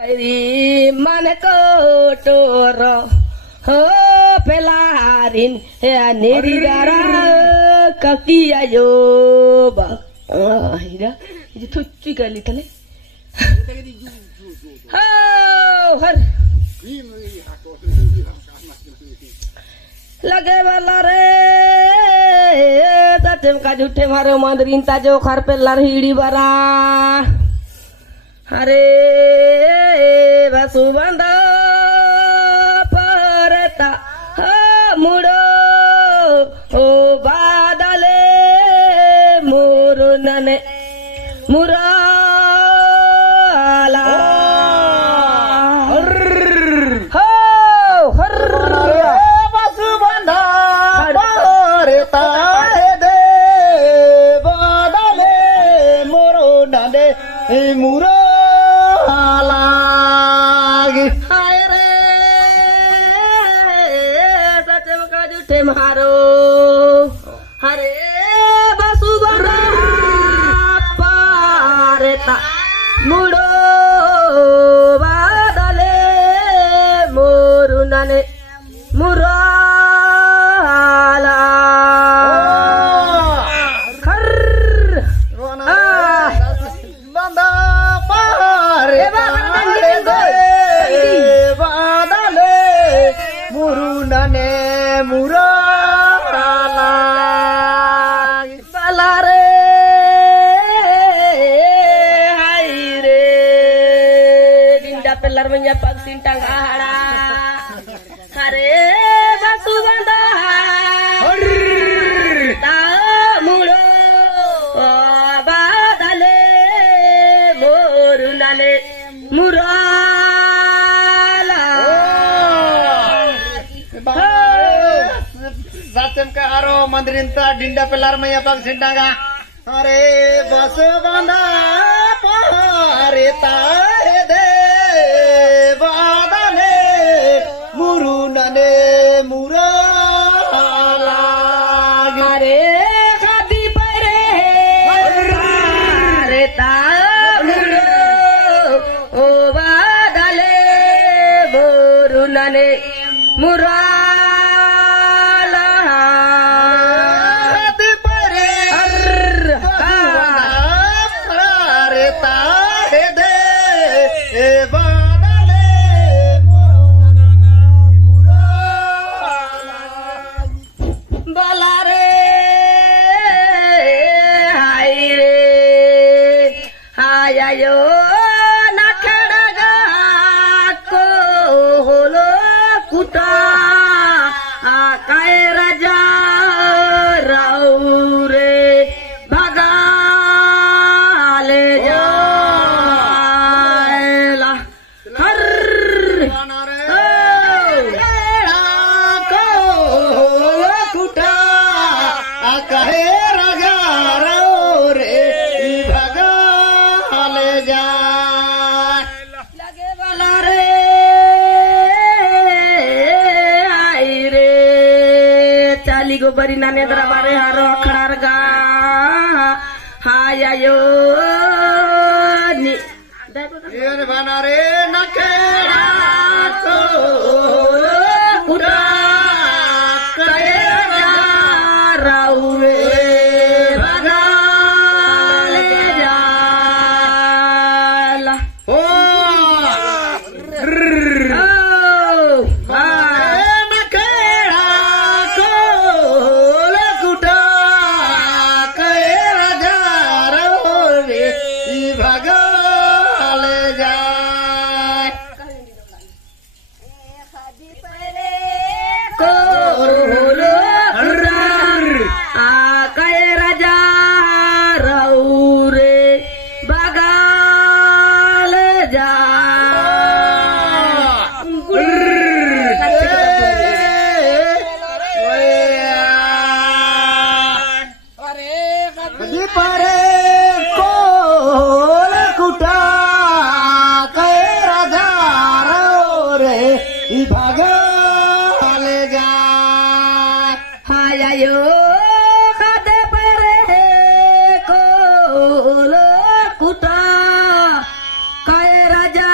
मन को टोरो हो पेलारिन नेरी दारा ककिया यो बा हिरा ये थुच्ची कली तले हो हर लगे वाला रे तटेम का झूठे मारो मंदरिन ताजो खर पे लरहिड़ी बरा अरे वसुबंदा परता मुड़ो ओ बादले मुरुनने मुराला हो हर वसुबंदा परता दे बादले मुरुनने मुरा मारो हरे बसुबंदा पारता मुड़ो बादले मोरुनने मुराला खर बंदा पारे बादले मुरुनने मुरा menyapak sintang ahara hare basubanda ta mulo badale morunale murala zatem ka aro mandrinta dinda pelar menyapak sintang hare basubanda pareta de बादले मुरुनने मुराला हरे खादी परे रे तामुरो ओ बादले मुरुनने मुराला खादी परे रे ताहे दे yo nakadaga ko holo kuta akai raja raure bagale jaela har ko holo kuta akai raja raure लगे वाला रे आई रे चाली गो बरी नाने दरबारे हारो अखड़ार गा हाय आयो नी ये बना रे नखेड़ा को कुड़ा करे जा राउरे yo kade pare ko lo kuta kaya raja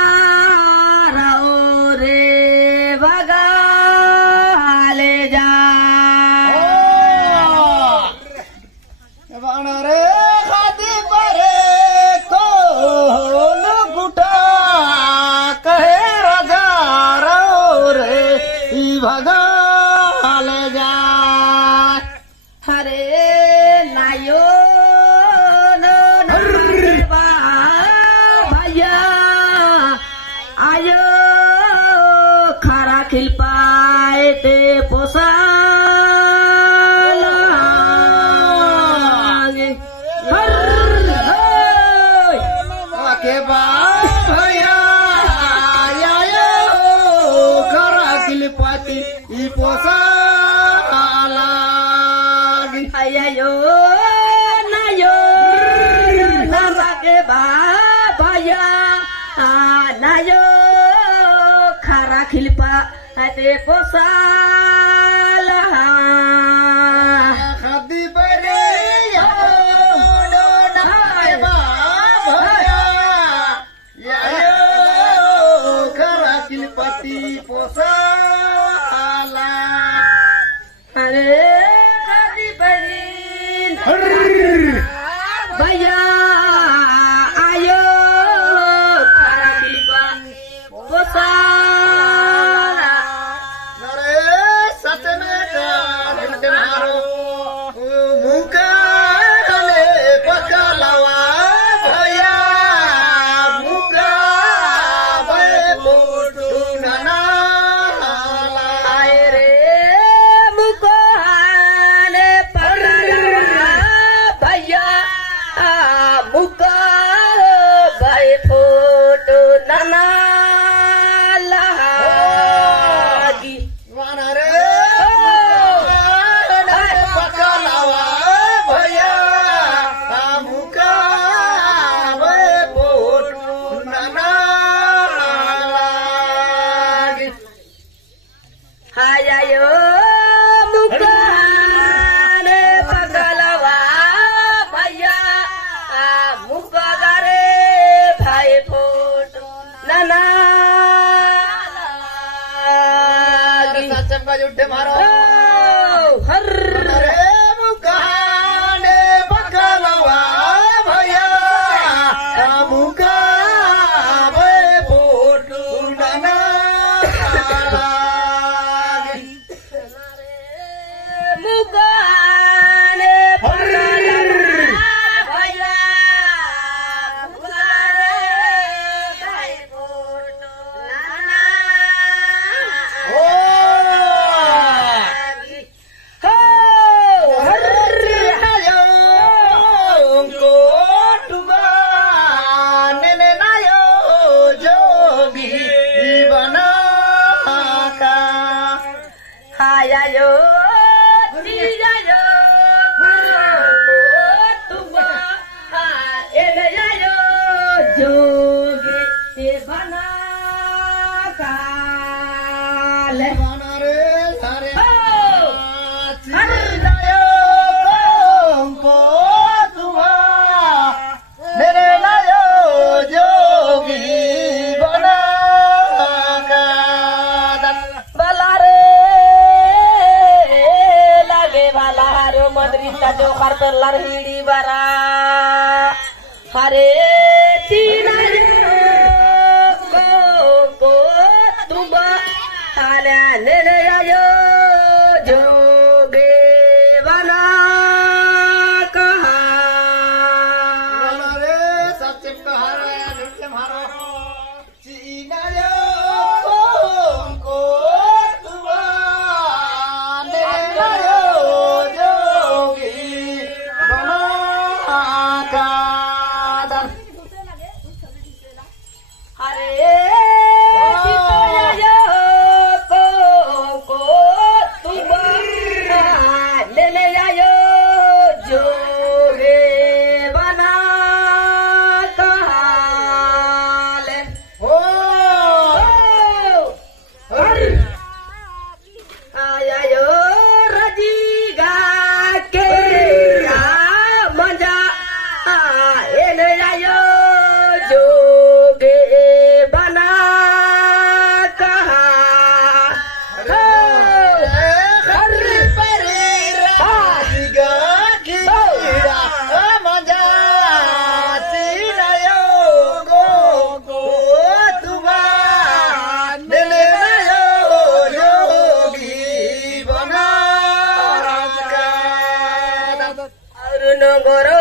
भगा ले जा हरे नायो भैया आयो खरा खिल पाए ते पोसा के बाद भैया खरा खिल पाती ई पोसा आयो नायो नासा के भैया नायो खरा खिल पाए ते पोसा भैया आयो खरा खिल पाए पोसा आयो मुकाने पगलवा भैया मुका गरे भाई फोटो नाना चप्पा जुटे मारो हर मुकाने पगलवा भैया मुका फोटो नाना आयो दियायो तुमा एलयायो जोगे ते बना काले रे सारे मेरे लायो जोगी बना जो करतो लरहिड़ी बरा हरे तीन को तुम आने ने आयो जोगे बना कहा रे सच कहा रे झूठ मारो चीना को तुम आने आयो हरे गोरो